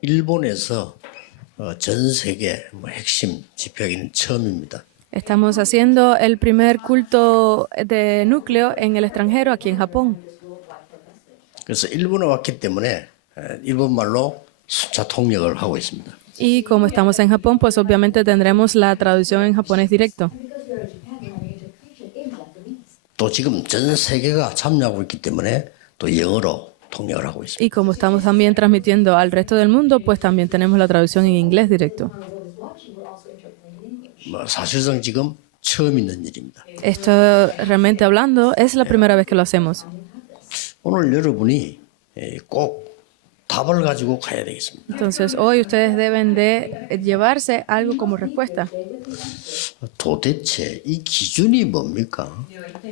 일본에서 전 세계 핵심 집회하기는 처음입니다. Estamos haciendo el primer culto de núcleo en el extranjero, aquí en Japón. 그래서 일본에 왔기 때문에 일본말로 순차 통역을 하고 있습니다. Y como estamos en Japón, pues obviamente tendremos la traducción en japonés directo. 또 지금 전 세계가 참여하고 있기 때문에 또 영어로 통역을 하고 있습니다. Y como estamos también transmitiendo al resto del mundo, pues también tenemos la traducción en inglés directo. 사실상 지금 처음 있는 일입니다. Esto realmente hablando es la primera vez que lo hacemos. 오늘 여러분이 꼭 답을 가지고 가야 되겠습니다. Entonces hoy ustedes deben de llevarse algo como respuesta. 도대체 이 기준이 뭡니까?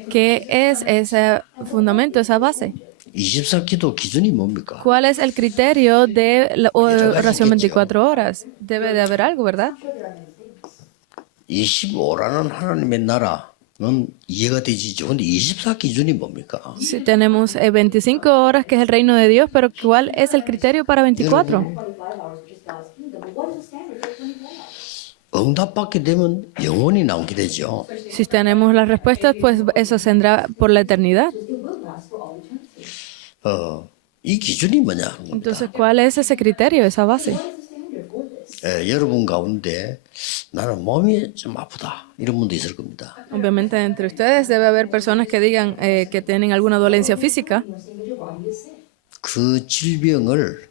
¿Qué es ese fundamento, esa base? 24기도 기준이 뭡니까? ¿Cuál es el criterio de la oración 24 horas? Debe de haber algo, ¿verdad? 25라는 하나님의 나라는 이해가 되지죠. 근데 24 기준이 뭡니까? Si tenemos 25 horas, que es el reino de Dios, pero ¿cuál es el criterio para 24? 응답받게 되면 영원히 남게 되죠. Si tenemos las respuestas, pues eso vendrá por la eternidad. 이 기준이 뭐냐? 하는 겁니다. Entonces, ¿cuál es ese criterio, esa base? 여러분 가운데 나는 몸이 좀 아프다 이런 분도 있을 겁니다. Obviamente entre ustedes debe haber personas que digan que tienen alguna dolencia física. 그 질병을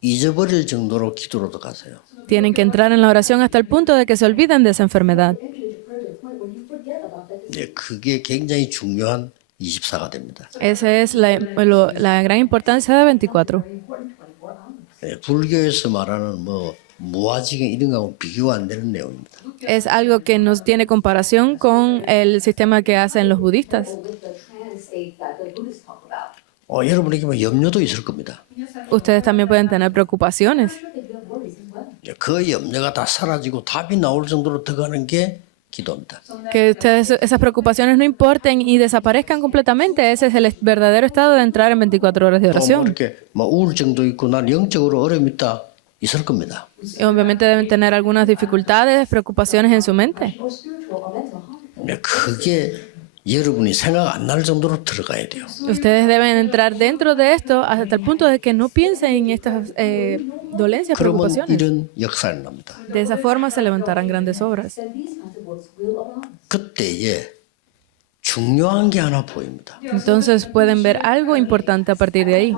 잊어버릴 정도로 기도로 들어가세요. Tienen que entrar en la oración hasta el punto de que se olviden de esa enfermedad. 그게 굉장히 중요한 24가 됩니다. Esa es la gran importancia de 24. 불교에서 말하는 무아지경 이런 거하고 비교가 안 되는 내용입니다. Es algo que nos tiene comparación con el sistema que hacen los budistas. 여러분에게 염려도 있을 겁니다. Ustedes también pueden tener preocupaciones. 그 염려가 다 사라지고 답이 나올 정도로 들어가는 게 기도입니다. Que ustedes esas preocupaciones no importen y desaparezcan completamente. Ese es el verdadero estado de entrar en 24 horas de oración. 이렇게 우울증도 있고 난 영적으로 어려움이 있다 있을 겁니다. Y obviamente deben tener algunas dificultades, preocupaciones en su mente. 그게 여러분이 생각 안 날 정도로 들어가야 돼요. Ustedes deben entrar dentro de esto hasta el punto de que no piensen en estas dolencias, 그러면 preocupaciones. 이런 역사를 납니다. De esa forma se levantarán grandes obras. 그때에 중요한 게 하나 보입니다. Entonces pueden ver algo importante a partir de ahí.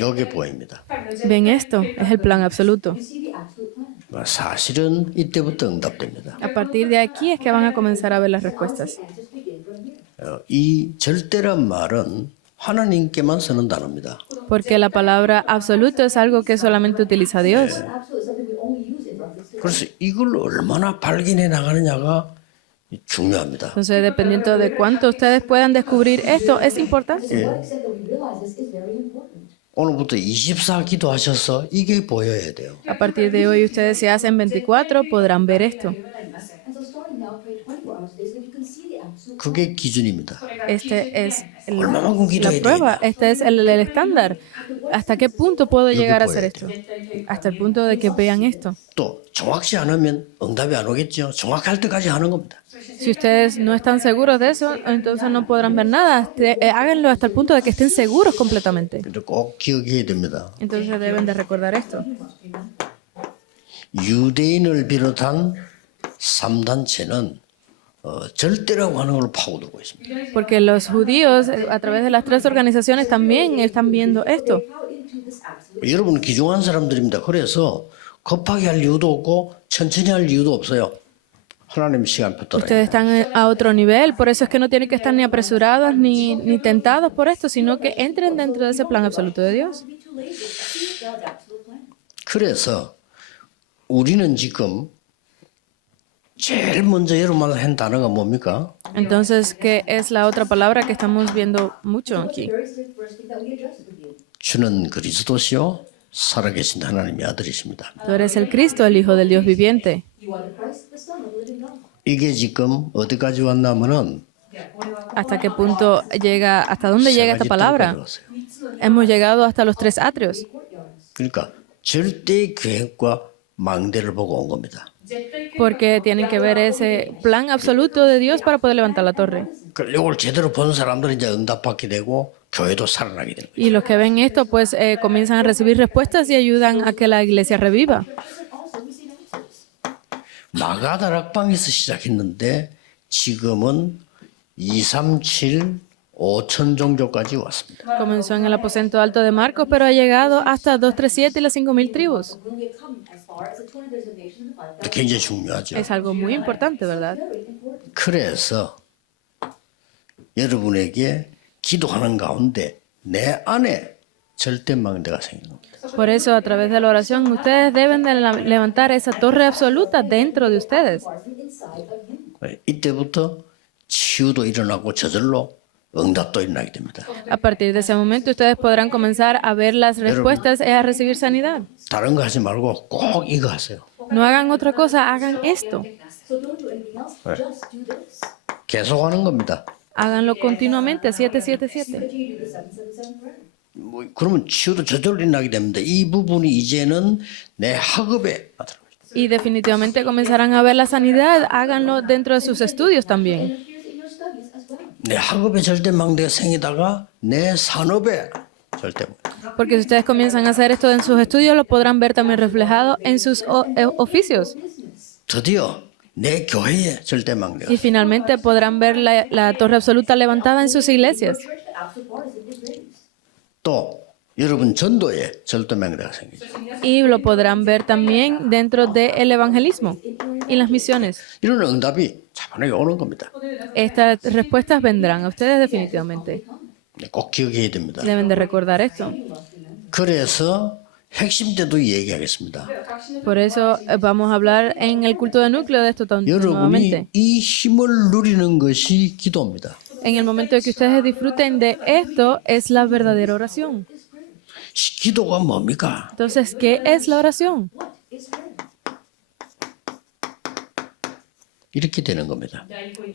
여기 보입니다. Ven esto, es el plan absoluto. 사실은 이때부터 응답됩니다. A partir de aquí es que van a comenzar a ver las respuestas. 이 절대란 말은 하나님께만 쓰는 단어입니다. Porque la palabra absoluto es algo que solamente utiliza Dios. 그래서 이걸 얼마나 발견해 나가느냐가 중요합니다. Entonces, dependiendo de cuánto ustedes puedan descubrir esto, es importante. 오늘부터 24 기도하셔서 이게 보여야 돼요. A partir de hoy, ustedes si hacen 24, podrán ver esto. 그게 기준입니다. Este es 얼마만큼 la 기도해야 prueba, 되냐? este es el estándar. ¿Hasta qué punto puedo llegar a hacer esto? Hasta el punto de que vean esto. 또 정확치 않으면 응답이 안 오겠죠. 정확할 때까지 하는 겁니다. Si ustedes no están seguros de eso, entonces no podrán ver nada. Háganlo hasta el punto de que estén seguros completamente. 근데 꼭 기억해야 됩니다. Entonces deben de recordar esto. 유대인을 비롯한 3단체는 절대라고 하는 걸 파고들고 있습니다. Porque los judíos, a través de las tres organizaciones, también están viendo esto. 여러분은 귀중한 사람들입니다. 그래서 급하게 할 이유도 없고 천천히 할 이유도 없어요. 하나님 시간표 따라. Ustedes están a otro nivel, por eso es que no tienen que estar ni apresurados ni tentados por esto, sino que entren dentro de ese plan absoluto de Dios. 그래서 우리는 지금 제일 먼저 여러분한테 한 단어가 뭡니까? Entonces, ¿qué es la otra palabra que estamos viendo mucho aquí? 주는 그리스도시요 살아계신 하나님의 아들이십니다. Tú eres el Cristo, el Hijo del Dios viviente. 이게 지금 어디까지 왔냐면은 ¿Hasta qué punto llega, hasta dónde 세 llega esta 가지 palabra? 뜰까지 왔어요. Hemos llegado hasta los 3 atrios. 그러니까 절대 계획과 망대를 보고 온 겁니다. Porque tienen que ver ese plan absoluto de Dios para poder levantar la torre. 이걸 제대로 본 사람들은 이제 응답받게 되고 교회도 살아나게 되는 거예요. Y los que ven esto, pues comienzan a recibir respuestas y ayudan a que la iglesia reviva. 마가다락방에서 시작했는데 지금은 237, 5천 종교까지 왔습니다. Comenzó en el aposento alto de Marcos, pero ha llegado hasta 237 y las 5.000 tribus. 굉장히 중요하죠. Es algo muy importante, ¿verdad? 그래서 여러분에게 기도하는 가운데 내 안에 절대 망대가 생기는 겁니다. Por eso, a través de la oración, ustedes deben de levantar esa torre absoluta dentro de ustedes. 이때부터 치유도 일어나고 저절로 응답도 일어나게 됩니다. A partir de ese momento, ustedes podrán comenzar a ver las respuestas y a recibir sanidad. 다른 거 하지 말고 꼭 이거 하세요. No hagan otra cosa, hagan esto. 계속 하는 겁니다. Háganlo continuamente, 777. 그러면 치유도 저절로 일어나게 됩니다. 이 부분이 이제는 내 학업에 나타납니다. Y definitivamente comenzarán a ver la sanidad. Háganlo dentro de sus estudios también. 내 학업에 절대 망대가 생기다가 내 산업에 절대 망대. Porque si ustedes comienzan a hacer esto en sus estudios, lo podrán ver también reflejado en sus oficios. 드디어 내 교회에 절대 망대가. Y finalmente podrán ver la torre absoluta levantada en sus iglesias. 또 여러분 전도에 절대 망대가 생기죠. Y lo podrán ver también dentro del evangelismo y las misiones. 이런 응답이 자판하게 오는 겁니다. Estas respuestas vendrán a ustedes definitivamente. 꼭 기억해야 됩니다. Deben de recordar esto. 그래서 핵심 때도 얘기하겠습니다. Por eso vamos a hablar en el culto de núcleo de esto nuevamente. 여러분이 이 힘을 누리는 것이 기도입니다. En el momento de que ustedes disfruten de esto, es la verdadera oración. 기도가 뭡니까? Entonces, ¿qué es la oración? 이렇게 되는 겁니다.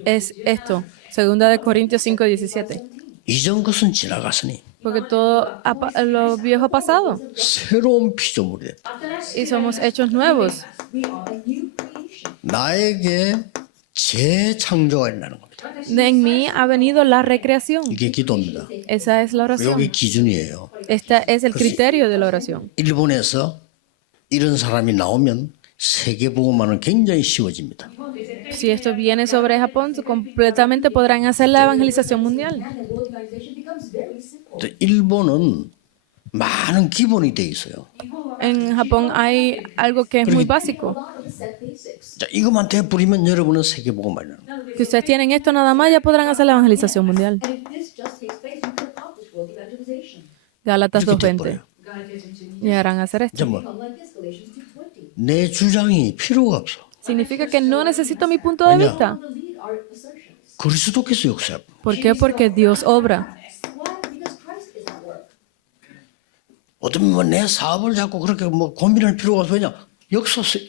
Es esto, 2 Corintios 5:17. 이전 것은 지나갔으니 Porque todo lo viejo ha pasado 새로운 피조물이 됐다. y somos hechos nuevos. 나에게 재창조가 일어나는 겁니다. En mí ha venido la recreación. 이게 기도입니다. Esa es la oración. 여기 기준이에요. Este es el criterio de la oración. 일본에서 이런 사람이 나오면 세계복음화는 굉장히 쉬워집니다. Si esto viene sobre Japón, completamente podrán hacer la evangelización mundial. 일본은 많은 기본이 돼 있어요. En Japón hay algo que es muy básico. 자, 이것만 되어버리면 여러분은 세계복음화 일어나는 거예요. Si ustedes tienen esto nada más, ya podrán hacer la evangelización mundial. Gálatas 이렇게 2:20. 돼버려요. Llegarán a hacer esto. 이제 뭐 내 주장이 필요가 없어. Significa que no necesito mi punto de vista. 그리스도께서 역사해. ¿Por qué? Porque Dios obra. 어떤 내 사업을 자꾸 그렇게 고민할 필요가 없어. 왜냐?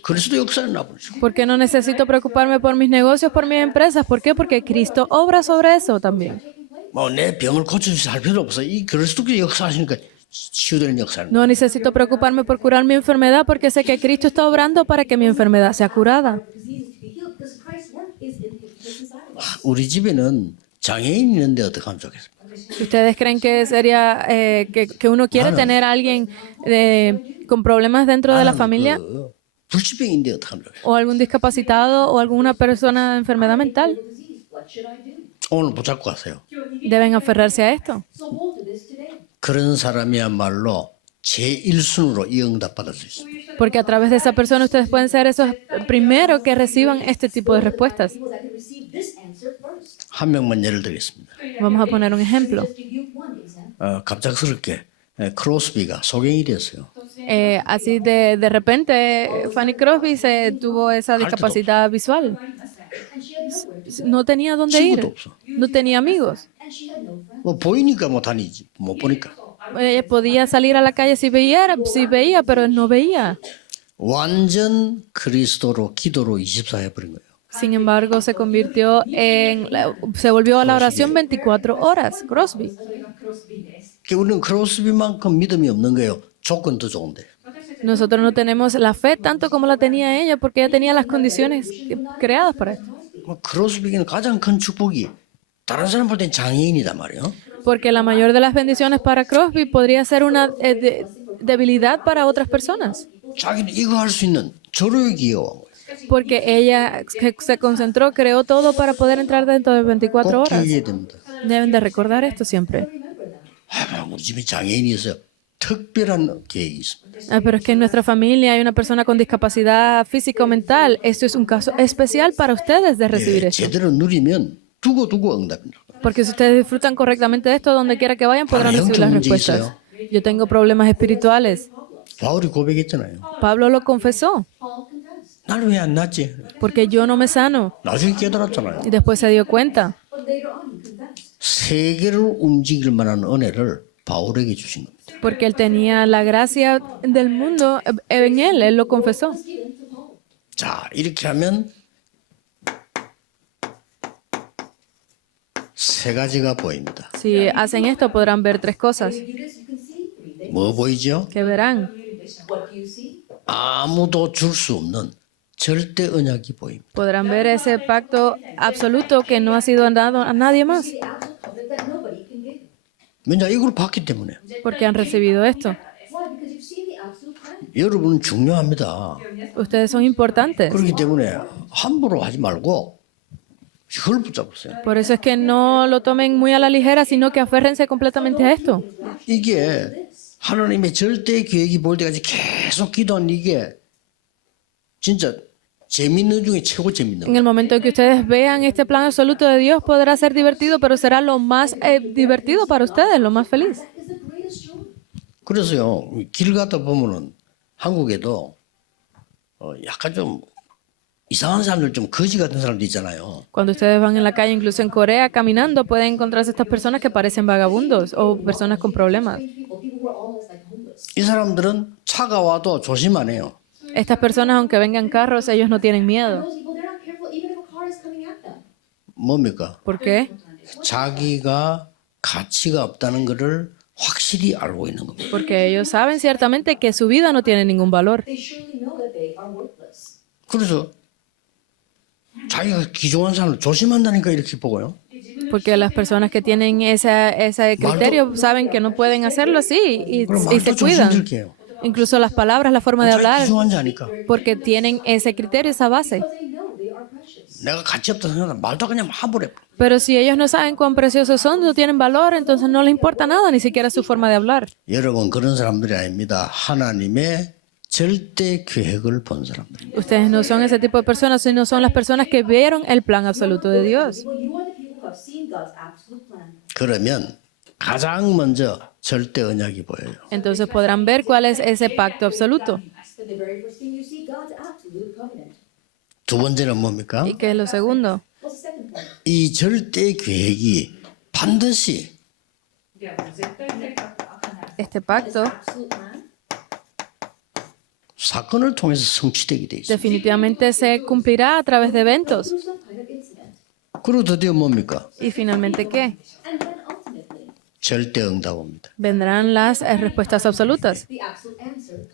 그리스도 역사했나 보죠. ¿Por qué no necesito preocuparme por mis negocios, por mis empresas? ¿Por qué? Porque Cristo obra sobre eso también. 내 병을 고쳐주셔서 할 필요 없어. 이 그리스도께서 역사하시니까 치유되는 역사는. No necesito preocuparme por curar mi enfermedad porque sé que Cristo está obrando para que mi enfermedad sea curada. 우리 집에는 장애인이 있는데 어떻게 하면 좋겠습니까? ¿Ustedes creen que sería que uno quiere tener a alguien con problemas dentro de la familia? 불치병인데 어떻게 하면 좋겠어요? ¿O algún discapacitado o alguna persona de enfermedad mental? 오늘 붙잡고 가세요. Deben aferrarse a esto. 그런 사람이야말로 제1순으로 이 응답 받을 수 있어요. Porque a través de esa persona ustedes pueden ser esos primeros que reciban este tipo de respuestas. 한 명만 예를 들겠습니다. Vamos a poner un ejemplo. 갑작스럽게 크로스비가 소경이 됐어요. Así de repente, Fanny Crosby tuvo esa discapacidad visual. No tenía dónde ir. No tenía amigos. 보이니까 못 다니지, 못 보니까. Ella podía salir a la calle si veía, pero no veía. 완전 그리스도로 기도로 24 해버린 거예요. Sin embargo, se convirtió se volvió a la oración 24 horas, Crosby. 그러니까 우리는 크로스비만큼 믿음이 없는 거예요. 조건 더 좋은데. Nosotros no tenemos la fe tanto como la tenía ella porque ella tenía las condiciones creadas para esto. 크로스비는 가장 큰 축복이 다른 사람 볼 땐 장애인이단 말이에요. Porque la mayor de las bendiciones para Crosby podría ser una debilidad para otras personas. 자기는 이거 할 수 있는 저를 기여한 거예요. Porque ella se concentró, creó todo para poder entrar dentro de 24 꼭 horas. 기억해야 됩니다. Deben de recordar esto siempre. 우리 집에 장애인이 있어요. 특별한 계획이 있습니다. Pero es que en nuestra familia hay una persona con discapacidad física o mental. Esto es un caso especial para ustedes de recibir esto. 제대로 누리면 두고두고 응답입니다. Porque si ustedes disfrutan correctamente de esto, donde quiera que vayan, podrán recibir las respuestas. Yo tengo problemas espirituales. 바울이 고백했잖아요. Pablo lo confesó. 나는 왜 안 낫지? Porque yo no me sano. 나중에 깨달았잖아요. Y después se dio cuenta. 세계를 움직일 만한 은혜를 바울에게 주신 겁니다. Porque él tenía la gracia del mundo en él lo confesó. 자, 이렇게 하면 세 가지가 보입니다. Si hacen esto, podrán ver tres cosas. 뭐 보이죠? Que verán. 아무도 줄 수 없는 절대 언약이 보입니다. Podrán ver ese pacto absoluto que no ha sido dado a nadie más. 왜냐 이걸 봤기 때문에. Porque han recibido esto. 여러분은 중요합니다. Ustedes son importantes. 그렇기 때문에 함부로 하지 말고 그걸 붙잡으세요. Por eso es que no lo tomen muy a la ligera, sino que aférrense completamente a esto. 이게 하나님의 절대 계획이 볼 때까지 계속 기도한 이게 진짜 재밌는 중에 최고 재밌는 En el momento en que ustedes vean este plan absoluto de Dios, podrá ser divertido, pero será lo más divertido para ustedes, lo más feliz. 그래서요 길 가다 보면은 한국에도 약간 좀 이상한 사람들 좀 거지 같은 사람들 있잖아요. Cuando ustedes van en la calle, incluso en Corea, caminando, pueden encontrarse estas personas que parecen vagabundos o personas con problemas. 이 사람들은 차가 와도 조심 안 해요. Estas personas, aunque vengan carros, ellos no tienen miedo. 뭡니까? ¿Por qué? 자기가 가치가 없다는 것을 확실히 알고 있는 겁니다. Porque ellos saben ciertamente que su vida no tiene ningún valor. 그래서 자기가 귀중한 사람을 조심한다니까 이렇게 보고요. Porque las personas que tienen ese criterio saben que no pueden hacerlo así y 그럼 se 말도 cuidan. 조심스럽게 해요. Incluso las palabras, la forma de 자기 hablar, 귀중한지 아니까. porque tienen ese criterio, esa base. 내가 가치 없다 생각하면 말도 그냥 함부로 해. Pero si ellos no saben cuán preciosos son, no tienen valor, entonces no les importa nada, ni siquiera su forma de hablar. 여러분 그런 사람들이 아닙니다. 하나님의 절대 계획을 본 사람들. Ustedes no son ese tipo de personas, sino son las personas que vieron el plan absoluto de Dios. 그러면 가장 먼저 절대 언약이 보여요. Entonces podrán ver cuál es ese pacto absoluto. 두 번째는 뭡니까? ¿Y qué es lo segundo? 이 절대 계획이 반드시 Este pacto 사건을 통해서 성취되게 돼 있어요. definitivamente se cumplirá a través de eventos. 그리고 드디어 뭡니까? ¿Y finalmente qué? 절대 응답입니다. Vendrán las respuestas absolutas.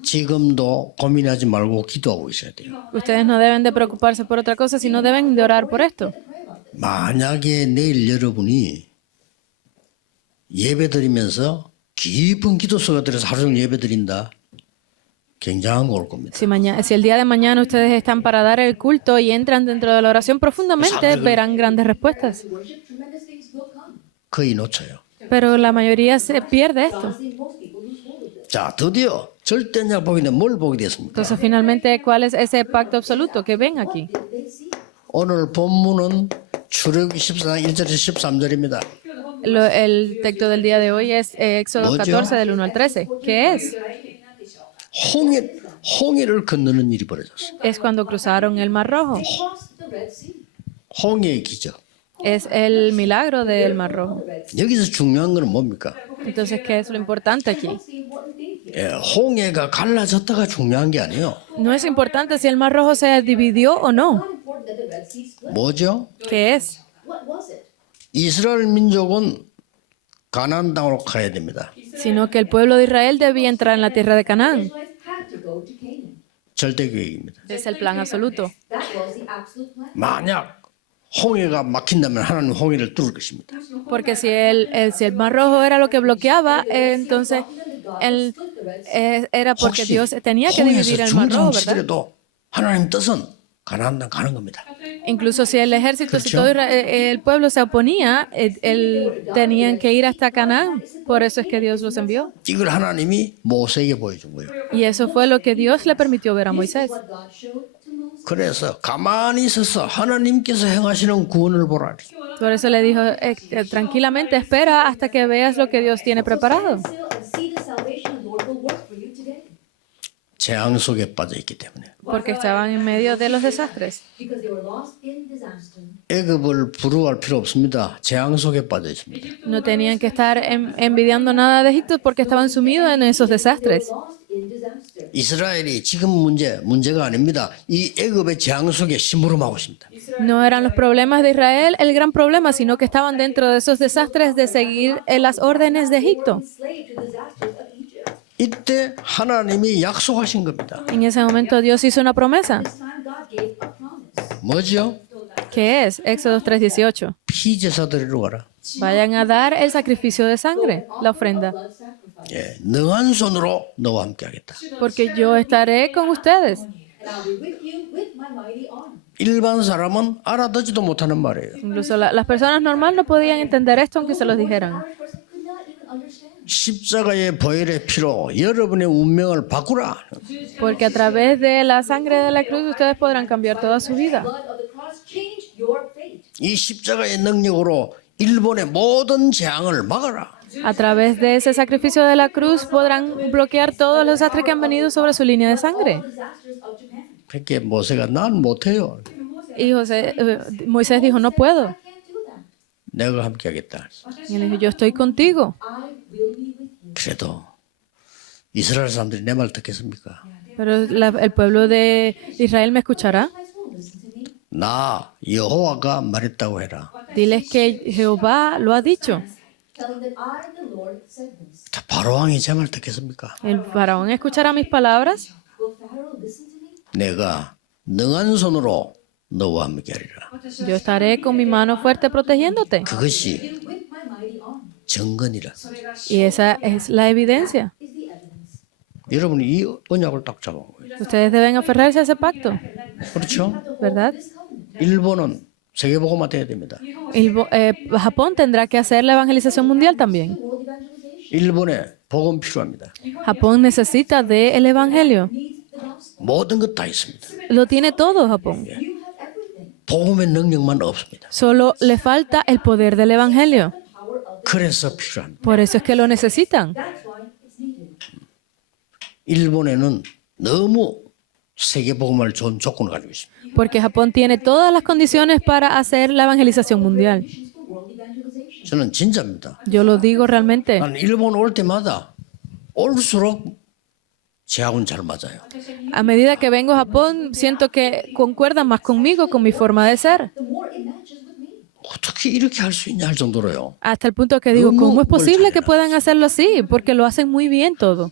지금도 고민하지 말고 기도하고 있어야 돼요. Ustedes no deben de preocuparse por otra cosa, sino deben de orar por esto. 만약에 내일 여러분이 예배 드리면서 깊은 기도 속에 들어서 하루 종일 예배 드린다. 굉장한 거 올 겁니다. Si el día de mañana ustedes están para dar el culto y entran dentro de la oración profundamente, verán grandes respuestas. 거의 놓쳐요. Pero la mayoría se pierde esto. 자, 드디어 절대 언약 보기는 뭘 보게 됐습니까? Entonces, finalmente, ¿cuál es ese pacto absoluto que ven aquí? 오늘 본문은 출애굽기 14장 1절에서 13절입니다. El texto del día de hoy es Éxodo 14, del 1 al 13. ¿Qué es? 홍해를 건너는 일이 벌어졌어요. Es cuando cruzaron el Mar Rojo. 홍해의 기적. Es el milagro del Mar Rojo. 여기서 중요한 건 뭡니까? Entonces, ¿qué es lo importante aquí? 홍해가 갈라졌다가 중요한 게 아니에요. No es importante si el Mar Rojo se dividió o no. Not important that the Red Sea split. 뭐죠? ¿Qué es? What was it? 이스라엘 민족은 가나안 땅으로 가야 됩니다. Sino que el pueblo de Israel debía entrar en la tierra de Canaán. Israelites had to go to Canaan. 절대 계획입니다. Es el plan absoluto. That was the absolute plan. 만약 홍해가 막힌다면 하나님 홍해를 뚫을 것입니다. Porque si el Mar Rojo era lo que bloqueaba, entonces era porque 혹시 Dios tenía que dividir 홍해에서 el Mar Rojo, ¿verdad? 중상치더라도 하나님 뜻은 가나안 땅 가는 겁니다. Incluso si el ejército, si todo el pueblo se oponía, tenían que ir hasta Canaán. Por eso es que Dios los envió. 이걸 하나님이 모세에게 보여준 거예요. Y eso fue lo que Dios le permitió ver a Moisés. What God showed to Moses. 그래서 가만히 있어서 하나님께서 행하시는 구원을 보라. Por eso le dijo, tranquilamente espera hasta que veas lo que Dios tiene preparado. Stand still and see the salvation the Lord will work for you today. 재앙 속에 빠져 있기 때문에 Porque estaban en medio de los desastres. Because they were lost in disaster. 애굽을 부러워할 필요 없습니다. 재앙 속에 빠져 있습니다. No tenían que estar envidiando nada de Egipto porque estaban sumidos en esos desastres. Lost in disaster. 이스라엘이 지금 문제가 아닙니다. 이 애굽의 재앙 속에 심부름하고 있습니다. No eran los problemas de Israel el gran problema, sino que estaban dentro de esos desastres de seguir las órdenes de Egipto. Enslaved to the disasters of Egypt. 이때 하나님이 약속하신 겁니다. En ese momento Dios hizo una promesa. This time God gave a promise. 뭐죠? ¿Qué es? Éxodo 3:18. 피제사드리러 가라. Vayan a dar el sacrificio de sangre, la ofrenda, Blood sacrifice. 예, 능한 손으로 너와 함께 하겠다. porque yo estaré con ustedes. And I'll be with you with my mighty arm. 일반 사람은 알아듣지도 못하는 말이에요. Incluso las personas normales no podían entender esto aunque se los dijeran. Average person could not even understand. 십자가의 보혈의 피로 여러분의 운명을 바꾸라. Porque a través de la sangre de la cruz ustedes podrán cambiar toda su vida. Blood of the cross change your fate. 이 십자가의 능력으로 일본의 모든 재앙을 막아라. A través de ese sacrificio de la cruz podrán bloquear todos los desastres que han venido sobre su línea de sangre. Disasters of Japan. 그렇게 모세가 난 못해요. Y Moisés dijo, no puedo. I can't do that. 내가 함께 하겠다. Y él dijo, yo estoy contigo. I will be with you. 그래도 이스라엘 사람들이 내 말 듣겠습니까? Pero el pueblo de Israel me escuchará. Guys will listen to me. 나 여호와가 말했다고 해라. Diles que Jehová lo ha dicho. Tell them that I, the Lord, said this. 자, 바로왕이 제 말 듣겠습니까? ¿El faraón escuchará mis palabras? Will Pharaoh listen to me? 내가 능한 손으로 너와 함께 하리라. Yo estaré con mi mano fuerte protegiéndote. 그것이 With my mighty arm 증거니라. Y esa es la evidencia. is the evidence. 여러분이 이 언약을 딱 잡은 거예요. Ustedes deben aferrarse a ese pacto, 그렇죠? ¿verdad? This covenant. 일본은 세계복음화 돼야 됩니다. Japón tendrá que hacer la evangelización mundial también. World evangelization 일본에 복음 필요합니다. Japón necesita del evangelio. needs the gospel. 모든 것 다 있습니다. Lo tiene todo Japón. You have everything. 복음의 능력만 없습니다. Solo le falta el poder del evangelio. Power of the. 그래서 필요합니다. Por eso es que lo necesitan. That's why it's needed. 일본에는 너무 세계복음을 좋은 조건을 가지고 있습니다. Porque Japón tiene todas las condiciones para hacer la evangelización mundial. Conditions for world evangelization. 저는 진짜입니다. Yo lo digo realmente. 난 일본 올 때마다 올수록 제하고는 잘 맞아요. A medida que vengo a Japón, siento que concuerdan más conmigo, con mi forma de ser. The more it matches with me. 어떻게 이렇게 할 수 있냐 할 정도로요. Hasta el punto que digo, ¿cómo es posible que puedan hacerlo así? Porque lo hacen muy bien todo.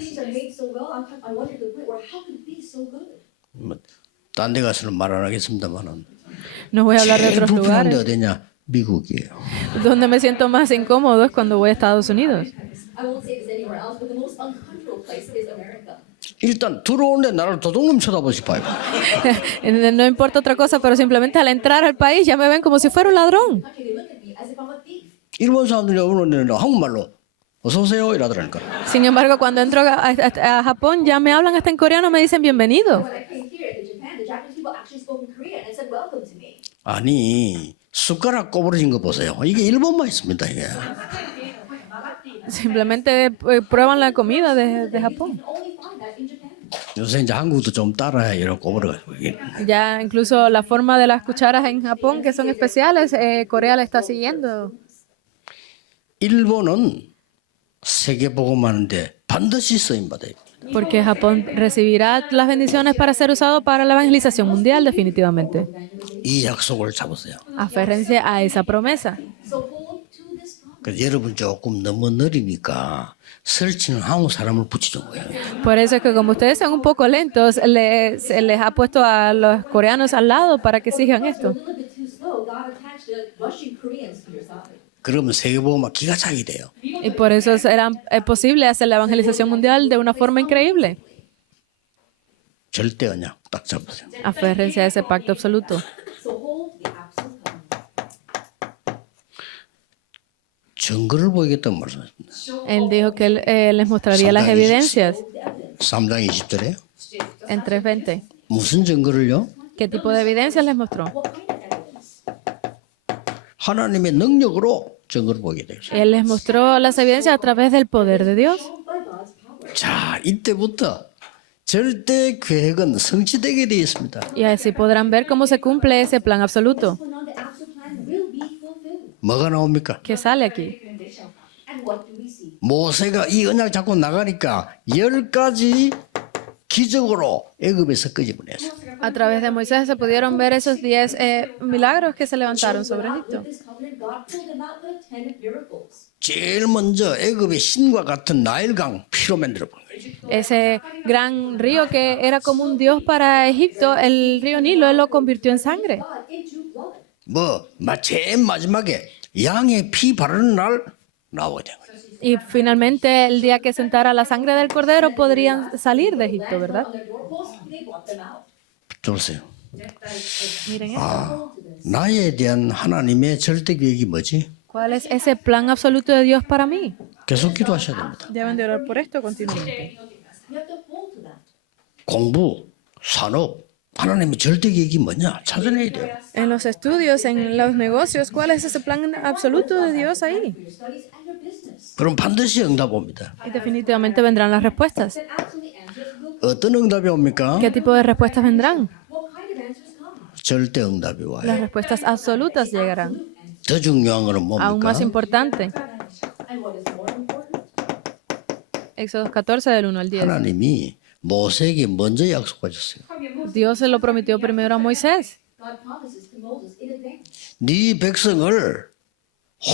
Things are made so well. I wonder to the point where how could it be so good? 딴 데 가서는 말 안 하겠습니다만은 No voy a hablar de 제일 otros 불편한 데 lugares. 어디냐? 미국이에요. Donde me siento más incómodo es cuando voy a Estados Unidos. I won't say this anywhere else, but the most uncomfortable place is America. 일단 들어오는데 나를 도둑놈 쳐다보시 봐요. No importa otra cosa, pero simplemente al entrar al país ya me ven como si fuera un ladrón. Actually, they look at me as if I'm a thief. 일본 사람들이 오는데 한국말로 어서 오세요 이러더라니까. Sin embargo, cuando entro a Japón ya me hablan hasta en coreano, me dicen bienvenido. When I came here to Japan, the Japanese people actually spoke in Korean and said welcome to me. 아니 숟가락 꼬부러진 거 보세요. 이게 일본만 있습니다 이게. Simplemente prueban la comida de Japón. You can only find that in Japan. 요새 이제 한국도 좀 따라해 이런 꼬부러가지고 이게. Ya incluso la forma de las cucharas en Japón, que son especiales, Corea la está siguiendo. 일본은 세계복음하는데 반드시 쓰임 받아요. Porque Japón recibirá las bendiciones para ser usado para la evangelización mundial, definitivamente. 이 약속을 잡으세요. Aférrense a esa promesa. So hold to this promise. 그 여러분 조금 너무 느리니까 설치는 한국 사람을 붙이는 거예요. Por eso es que como ustedes son un poco lentos, se les ha puesto a los coreanos al lado para que sigan You're esto. a little bit too slow. God attached the Russian Koreans to your side. 그러면 세계보고만 기가 차게 돼요. Y por eso es posible hacer la evangelización mundial de una forma increíble. 절대 언약 딱 잡으세요. Aférrense a ese pacto absoluto. So hold the absolute covenant. 증거를 보이겠다고 말씀하십니다. Él dijo que él les mostraría las evidencias 3장 20절에 en 3:20. 무슨 증거를요? ¿Qué tipo de evidencias les mostró? What kind of evidence? 하나님의 능력으로 증거를 보게 돼요. Él les mostró las evidencias a través del poder de Dios. By God's power. 자, 이때부터 절대 계획은 성취되게 되어 있습니다. Y así podrán ver cómo se cumple ese plan absoluto. When on the absolute plan will be fulfilled. 뭐가 나옵니까? ¿Qué sale aquí? And what do we see? 모세가 이 언약 잡고 나가니까 10가지 기적으로 애굽에서 끄집어냈어요. A través de Moisés se pudieron ver esos 10 milagros que se levantaron sobre Egipto. With this covenant, God pulled them out with 10 miracles. 제일 먼저 애굽의 신과 같은 나일강 피로 만들어 본 거예요. Ese gran río que era como un dios para Egipto, el río Nilo, él lo convirtió en sangre. God into blood. 제일 마지막에 양의 피 바르는 날 나오게 된 거예요. Y finalmente, el día que sentara la sangre del cordero, podrían salir de Egipto, ¿verdad? On their doorposts, they brought them out. 들으세요. Miren esto. 아, 나에 대한 하나님의 절대 계획이 뭐지? ¿Cuál es ese plan absoluto de Dios para mí? 계속 기도하셔야 됩니다. Deben de orar por esto continuamente. You have to hold to that. 공부, 산업, 하나님의 절대 계획이 뭐냐 찾아내야 돼요. En los estudios, en los negocios, ¿cuál es ese plan absoluto de Dios ahí? Your studies and your business. 그럼 반드시 응답 옵니다. Y definitivamente vendrán las respuestas. Then absolutely answers will come. 어떤 응답이 옵니까? ¿Qué tipo de respuestas vendrán? What kind of answers come? 절대 응답이 와요. Las respuestas absolutas llegarán. 더 중요한 거는 Aún 뭡니까? más importante, And what is more important? Éxodo 14 del 1 al 10. 하나님이 모세에게 먼저 약속하셨어요. Dios se lo prometió primero a Moisés. God promises to Moses in advance. 네 백성을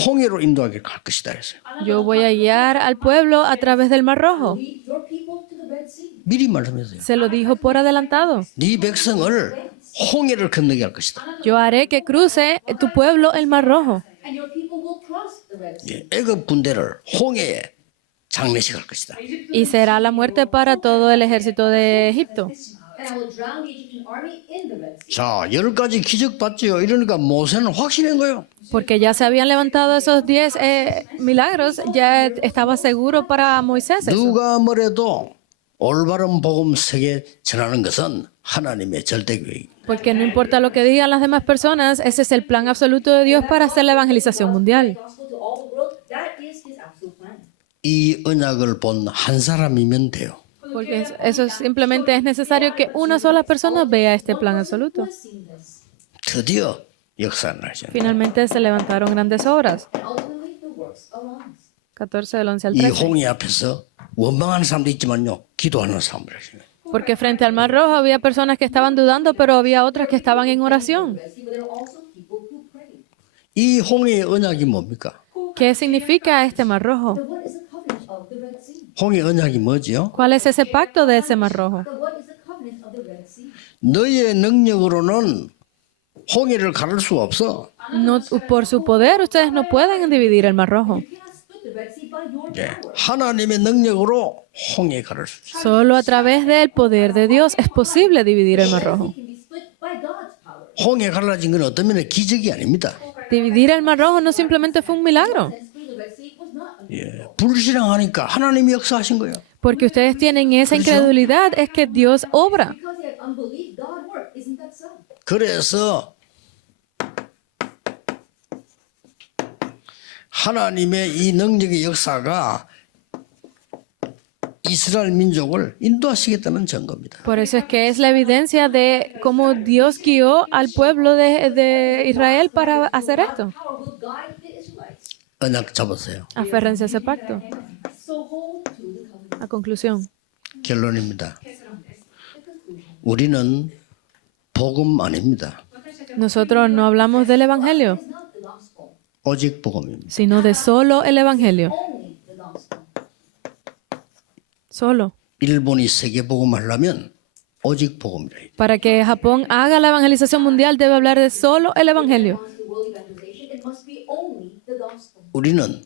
홍해로 인도하게 할 것이다 했어요. Yo voy a guiar al pueblo a través del Mar Rojo. Lead your people to the Red Sea. 미리 말씀했어요. Se lo dijo por adelantado. 네 백성을 홍해를 건너게 할 것이다. Yo haré que cruce tu pueblo el Mar Rojo. And your people will cross the Red Sea. 애굽 군대를 홍해에 장례식할 것이다. Y será la muerte para todo el ejército de Egipto. And I will drown the Egyptian army in the Red Sea. 자, 10가지 기적 봤죠. 이러니까 모세는 확신한 거예요. Porque ya se habían levantado esos 10 milagros, ya estaba seguro para Moisés eso. 누가 뭐래도 올바른 복음 세계 전하는 것은 하나님의 절대 계획입니다. Porque no importa lo que digan las demás personas, ese es el plan absoluto de Dios para hacer la evangelización mundial. Gospel to all the world, that is his absolute plan. 이 언약을 본 한 사람이면 돼요. Porque eso simplemente es necesario que una sola persona vea este plan absoluto. Who has seen this? 드디어 역사를 하죠. Finalmente se levantaron grandes obras. And ultimately the works arise. 14 del 11 al 이 13. 홍해 앞에서 원망하는 사람도 있지만요. 기도하는 사람들 하시네. Porque frente al Mar Rojo había personas que estaban dudando, pero había otras que estaban en oración. Red Sea, but there are also people who prayed. 이 홍해의 언약이 뭡니까? ¿Qué significa este Mar Rojo? But what is the covenant of the Red Sea? 홍해 언약이 뭐지요? ¿Cuál es ese pacto de ese Mar Rojo? But what is the covenant of the Red Sea? 너의 능력으로는 홍해를 가를 수 없어. No, por su poder ustedes no pueden dividir el Mar Rojo. You cannot split the Red Sea by your 예, power. 하나님의 능력으로 홍해 가를 수 있어. Solo a través del poder de Dios es posible dividir el Mar Rojo. It can be split by God's power. 홍해 갈라진 건 어떤 면에 기적이 아닙니다. Dividir el Mar Rojo no simplemente fue un milagro, And split the Red Sea was not a 예, 불신앙하니까 하나님이 역사하신 거예요. porque ustedes tienen esa incredulidad, es que Dios obra. because they had unbelief, God worked. Isn't that so? 그래서 하나님의 이 능력의 역사가 이스라엘 민족을 인도하시겠다는 증거입니다. Por eso es que es la evidencia de cómo Dios guió al pueblo de Israel para hacer esto. Power will guide the Israelites. 언약 잡으세요. Aférrense a ese pacto. So hold to the covenant. A conclusión, 결론입니다. 우리는 복음 아닙니다. Nosotros no hablamos del Evangelio, It's not the gospel. 오직 복음입니다. sino de solo el Evangelio. Only the gospel. Solo. 일본이 세계 복음 하려면 오직 복음이라 해요. Para que Japón haga la evangelización mundial debe hablar de solo el Evangelio. Wants the world evangelization, it must be only the gospel. 우리는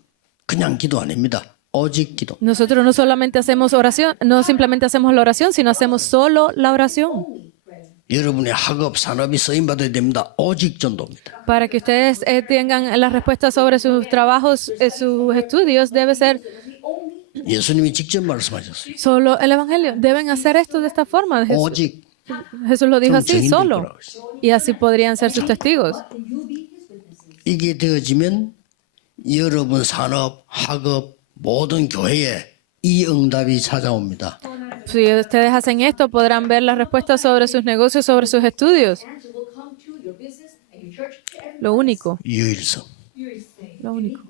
그냥 기도 아닙니다. 오직 기도. Nosotros no solamente hacemos oración, no simplemente hacemos la oración, sino hacemos solo la oración. Only prayer. 여러분의 학업, 산업이 쓰임 받아야 됩니다. 오직 전도입니다. Para que ustedes tengan las respuestas sobre sus trabajos, sus estudios, debe ser 예수님이 직접 말씀하셨어요. solo el Evangelio. Deben hacer esto de esta forma. 오직 Jesús lo dijo 그럼 así, 증인될 solo. 거라고 했어요. Y así podrían ser sus testigos. And you be his witnesses. 이게 되어지면 여러분 산업, 학업, 모든 교회에 이 응답이 찾아옵니다. Si ustedes hacen esto, podrán ver las respuestas sobre sus negocios, sobre sus estudios. Answer will come to your business and your church. To everyone. Lo único, 유일성, lo único.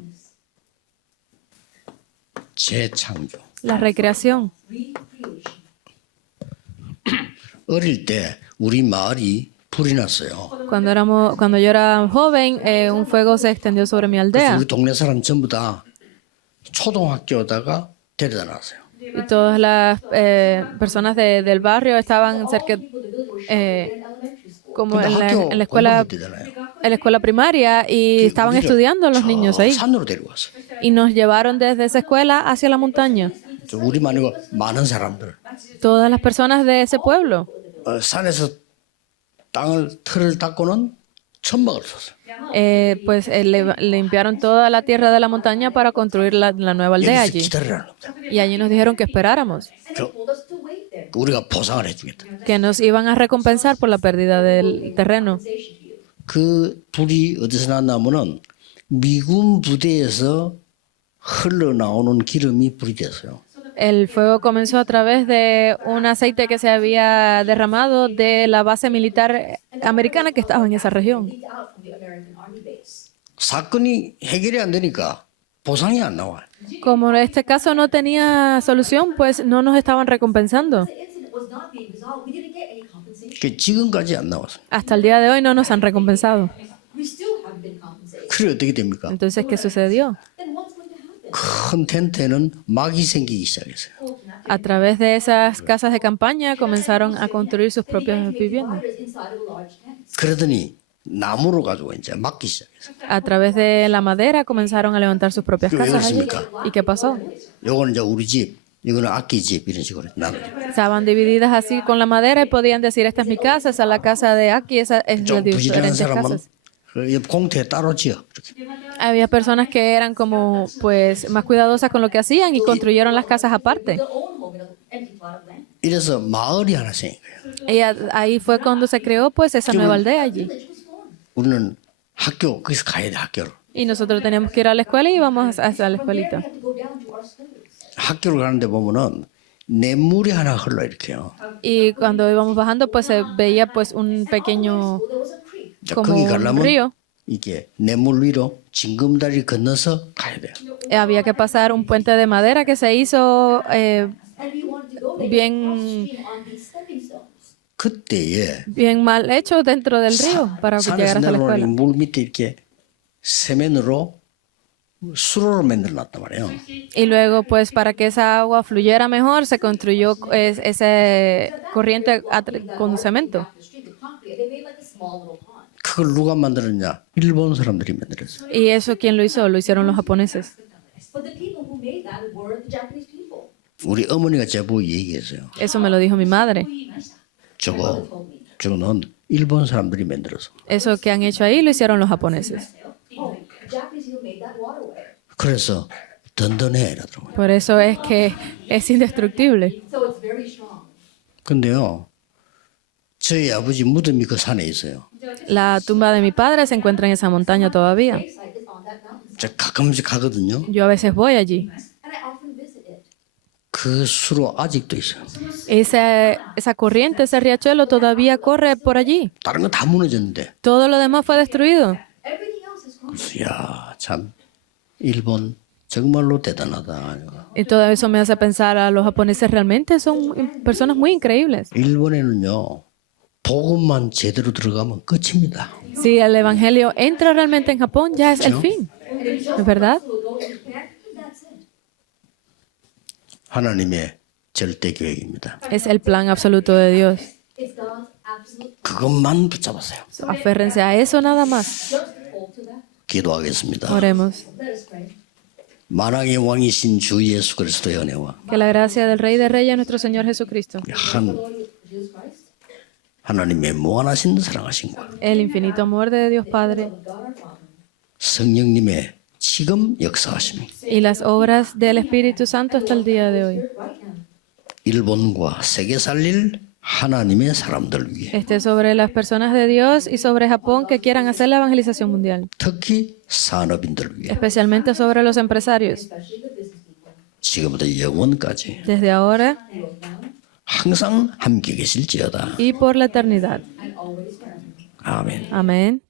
재창조. La recreación. Recreation. 어릴 때 우리 마을이 불이 났어요. Cuando yo era joven, un fuego se extendió sobre mi 그래서 aldea 우리 동네 사람 전부 다 초등학교에다가 데려다 놨어요. y todas las personas del barrio estaban cerca, como 근데 en 학교 la escuela, 공부했대잖아요. en la escuela primaria y estaban estudiando los niños ahí 산으로 데려왔어요. y nos llevaron desde esa escuela hacia la montaña. 우리만 아니고 많은 사람들. Todas las personas de ese pueblo. 산에서 틀을 닦고는 천막을 쳤어요. Pues limpiaron toda la tierra de la montaña para construir la nueva aldea 여기서 allí. 기다리라는 겁니다. Y allí nos dijeron que esperáramos, And they told us to wait there. 우리가 보상을 해주겠다. que nos iban a recompensar por la pérdida del terreno. Compensation to you. 그 불이 어디서 났냐면은 미군 부대에서 흘러나오는 기름이 불이 됐어요. El fuego comenzó a través de un aceite que se había derramado de la base militar americana que estaba en esa región. Leaked out from the American Army base. 사건이 해결이 안 되니까 보상이 안 나와요. Como este caso no tenía solución, pues no nos estaban recompensando. The incident was not being resolved. We didn't get any compensation. 그 지금까지 안 나왔어요. Hasta el día de hoy no nos han recompensado. We still haven't been compensated. 그래 어떻게 됩니까? Entonces, ¿qué sucedió? Then what's going to happen? 큰 텐트에는 막이 생기기 시작했어요. A través de esas casas de campaña comenzaron a construir sus propias viviendas. Fires inside of large tents. 그러더니 나무로 가지고 이제 막기 시작했어요. A través de la madera comenzaron a levantar sus propias ¿Qué casas allí. 그렇습니까? ¿Y qué pasó? 요거는 이제 우리 집, 이거는 악기 집 이런 식으로 나눠요. Estaban divididas así con la madera y podían decir, esta es mi casa, esa es la casa de aquí, esa es de 좀 부지런한 diferentes 사람은 casas. 그 옆 공터에 따로 지어. 이렇게. Había personas que eran como pues más cuidadosas con lo que hacían y construyeron las casas aparte. Their own home in an empty plot of land. 이래서 마을이 하나 생긴 거예요. Y ahí fue cuando se creó pues esa nueva aldea allí. Village was formed. 우리는 학교 거기서 가야 돼 학교를. Y nosotros teníamos que ir a la escuela y íbamos hacia la From there, we escuelita. had to go down to our schools. 학교를 가는데 보면은 냇물이 하나 흘러 이렇게요. Y cuando íbamos bajando pues se veía pues un pequeño So there was a creek. 이제 como 거기 un 가려면 río. 이게 냇물 위로 징검다리 건너서 가야 돼요. Había que pasar un puente de madera que se hizo And we wanted to go there bien, upstream on these stepping stones. 그때에 bien mal hecho dentro del río para 산에서 llegar hasta la 내려오는 escuela. 물 밑에 이렇게 세면으로 수로를 만들어 놨단 말이에요. Y luego, pues, para que esa agua fluyera mejor, se construyó ese corriente con cemento. The street, the concrete, they made like a small little pond. 그걸 누가 만들었냐? 일본 사람들이 만들었어요. Y eso, ¿quién lo hizo? Lo hicieron los japoneses. But the people who made that were the Japanese people. 우리 어머니가 제보고 얘기했어요. Eso me lo dijo mi madre. 저거는 일본 사람들이 만들어서. Eso que han hecho ahí lo hicieron los japoneses. Oh, the Japanese people made that waterway. 그래서 든든해 이러더라고요. Por eso es que es indestructible. So it's very strong. 근데요, 저희 아버지 무덤이 그 산에 있어요. La tumba de mi padre se encuentra en esa montaña todavía. Site is on that mountain. 제가 가끔씩 가거든요. Yo a veces voy allí. And I often visit it. 그 수로 아직도 있어요. Esa corriente, ese riachuelo todavía corre por allí. 다른 거 다 무너졌는데. Todo lo demás fue destruido. Everything else is gone. 그래서 야, 참 일본 정말로 대단하다. Y todo eso me hace pensar a los japoneses realmente son personas muy increíbles. 일본에는요, 복음만 제대로 들어가면 끝입니다. Si el evangelio entra realmente en Japón, ya es el fin. ¿Es verdad? will go and repent, that's it. 하나님의 절대 계획입니다. Es el plan absoluto de Dios. It's God's absolute. 그것만 붙잡으세요. Aférrense a eso nada más. Just hold to that. 기도하겠습니다. Oremos. Let us pray. 만왕의 왕이신 주 예수 그리스도의 은혜와 Que la gracia del Rey de Reyes, nuestro Señor Jesucristo, 한 Lord Jesus Christ, 하나님의 무한하신 사랑하심과 el infinito amor de Dios Padre God our Father, 성령님의 지금 역사하심이 y las obras del Espíritu Santo hasta el día de hoy right now. 일본과 세계 살릴 하나님의 사람들 위해 esté sobre las personas de Dios y sobre Japón que quieran hacer la evangelización mundial, 특히 산업인들 위해 especialmente sobre los empresarios, Especially the business people. 지금부터 영원까지 desde ahora Both now 항상 함께 계실지어다. y por la eternidad. and always forever. 아멘. Amén.